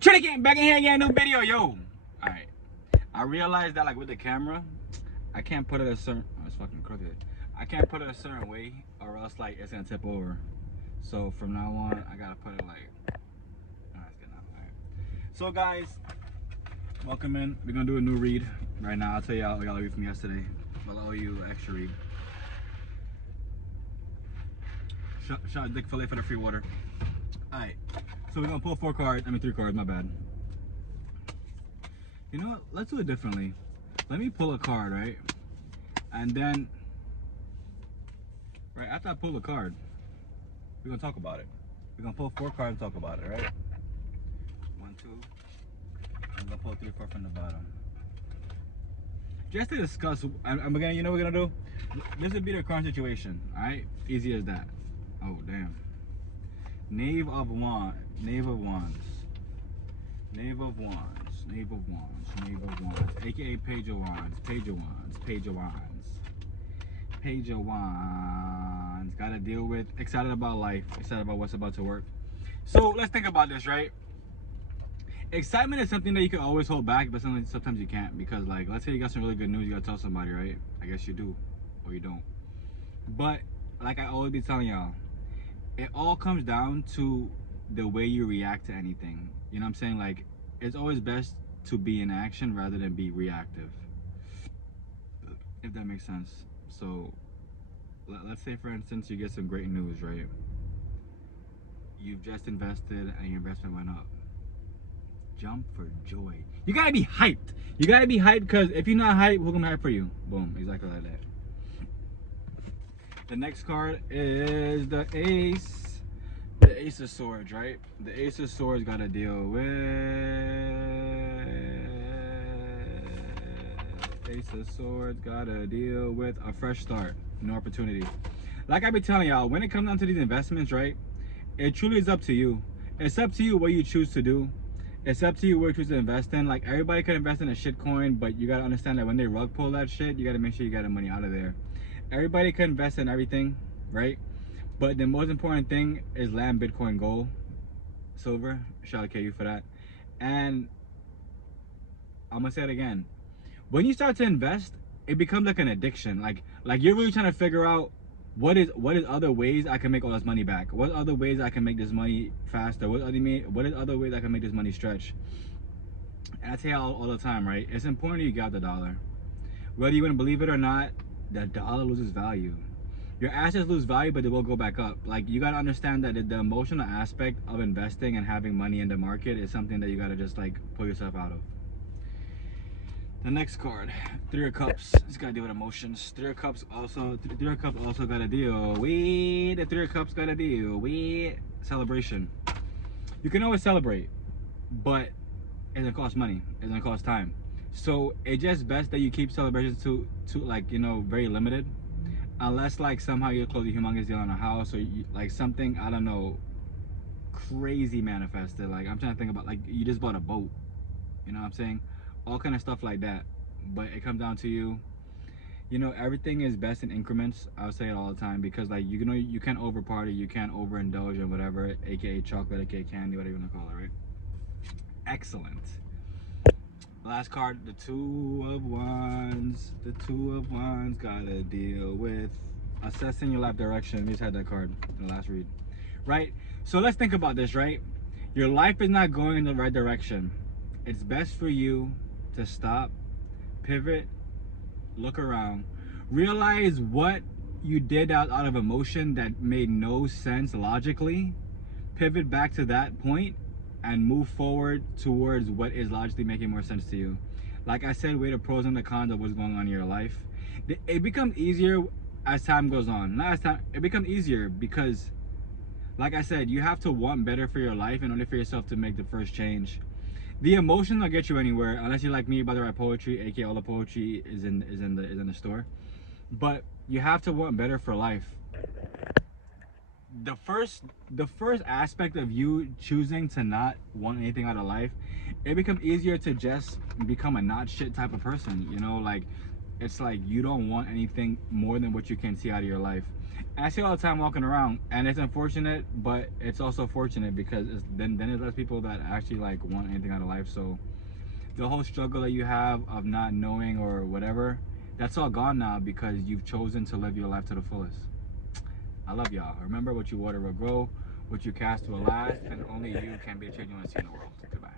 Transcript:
Trinity getting back in here again, new video, yo. Alright. I realized that like with the camera, I can't put it a certain it's fucking crooked. I can't put it a certain way or else like it's gonna tip over. So from now on I gotta put it like that's good now. Alright. So guys, welcome in. We're gonna do a new read right now. I'll tell y'all what y'all read from yesterday. I'll owe you an extra read. Shot dick fillet for the free water. Alright. So we're gonna pull 3 cards, my bad. You know what? Let's do it differently. Let me pull a card, right? And then, right after I pull the card, we're gonna talk about it. We're gonna pull 4 cards and talk about it, right? 1, 2. I'm gonna pull 3, 4 from the bottom. Just to discuss, I'm gonna, you know what we're gonna do? This would be the current situation, alright? Easy as that. Oh, damn. Knave of Wands, Knave of Wands, Knave of Wands, Knave of Wands, Knave of Wands, aka Page of Wands, Page of Wands, Page of Wands, Page of Wands. Gotta deal with, excited about life, excited about what's about to work. So let's think about this, right? Excitement is something that you can always hold back, but sometimes you can't, because like, let's say you got some really good news, you gotta tell somebody, right? I guess you do, or you don't. But like I always be telling y'all, it all comes down to the way you react to anything. You know what I'm saying? Like, it's always best to be in action rather than be reactive, if that makes sense. So let's say for instance you get some great news, right? You've just invested and your investment went up. Jump for joy. You gotta be hyped. You gotta be hyped, because if you're not hyped, who's gonna be hyped for you? Boom, exactly like that. The next card is the Ace. The Ace of Swords, right? The Ace of Swords got to deal with... Ace of Swords got to deal with a fresh start, new opportunity. Like I be telling y'all, when it comes down to these investments, right? It truly is up to you. It's up to you what you choose to do. It's up to you what you choose to invest in. Like, everybody can invest in a shit coin, but you got to understand that when they rug pull that shit, you got to make sure you got the money out of there. Everybody can invest in everything, right? But the most important thing is land, Bitcoin, gold, silver. Shout out to you for that. And I'm gonna say it again. When you start to invest, it becomes like an addiction. Like you're really trying to figure out what is other ways I can make all this money back. What other ways I can make this money faster? What is other ways I can make this money stretch? And I tell you all the time, right? It's important you got the dollar. Whether you want to believe it or not, the dollar loses value. Your assets lose value, but they will go back up. Like, you gotta understand that the emotional aspect of investing and having money in the market is something that you gotta just like pull yourself out of. The next card, 3 of Cups. It's gotta deal with emotions. 3 of Cups also gotta deal with, the 3 of Cups gotta deal with celebration. You can always celebrate, but it's gonna cost money. It's gonna cost time. So it's just best that you keep celebrations to like, you know, very limited, unless like somehow you close a humongous deal on a house, or you, like something, I don't know, crazy manifested. Like, I'm trying to think about, like, you just bought a boat, you know what I'm saying? All kind of stuff like that. But it comes down to you. You know, everything is best in increments. I'll say it all the time, because like, you know, you can't over party, you can't overindulge in whatever, aka chocolate, aka candy, whatever you want to call it, right? Excellent. Last card, the 2 of Wands. The 2 of Wands gotta deal with assessing your life direction. We just had that card in the last read, right? So let's think about this, right? Your life is not going in the right direction. It's best for you to stop, pivot, look around, realize what you did out of emotion that made no sense logically, pivot back to that point, and move forward towards what is logically making more sense to you. Like I said, weigh the pros and the cons of what's going on in your life. It becomes easier as time goes on. Not as time, it becomes easier because, like I said, you have to want better for your life in order for yourself to make the first change. The emotion will get you anywhere, unless you're like me, about to write poetry, aka all the poetry is in the store. But you have to want better for life. The first aspect of you choosing to not want anything out of life, it becomes easier to just become a not shit type of person. You know, like, it's like you don't want anything more than what you can see out of your life. And I see it all the time walking around, and it's unfortunate, but it's also fortunate because then there's less people that actually like want anything out of life. So the whole struggle that you have of not knowing or whatever, that's all gone now because you've chosen to live your life to the fullest. I love y'all. Remember, what you water will grow, what you cast will last, and only you can be the change you want to see in the world. Goodbye.